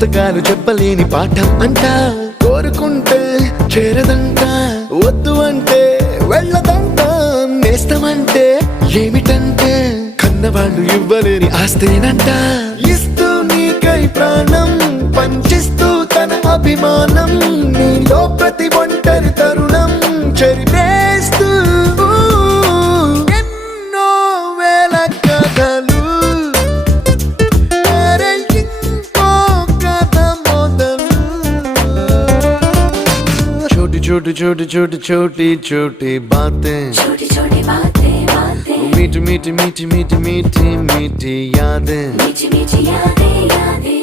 పుస్తకాలు చెప్పలేని పాఠం అంట కోరుకుంటే చేరదంట వద్దు అంటే వెళ్ళదంట నేస్తమంటే ఏమిటంటే కన్నవాళ్ళు ఇవ్వలేని ఆస్తేనంట ఇస్తూ నీకై ప్రాణం పంచిస్తూ తన అభిమానం నీలో ప్రతి ఒంటరి తరుణం చెరిపేస్తూ ఎన్నో వేల కథలు అరే ఇంకో కథ మొదలు छोटी छोटी छोटी छोटी छोटी छोटी बातें छोटी छोटी बातें बातें मीठी मीठी मीठी मीठी मीठी मीठी यादें मीठी मीठी यादें यादें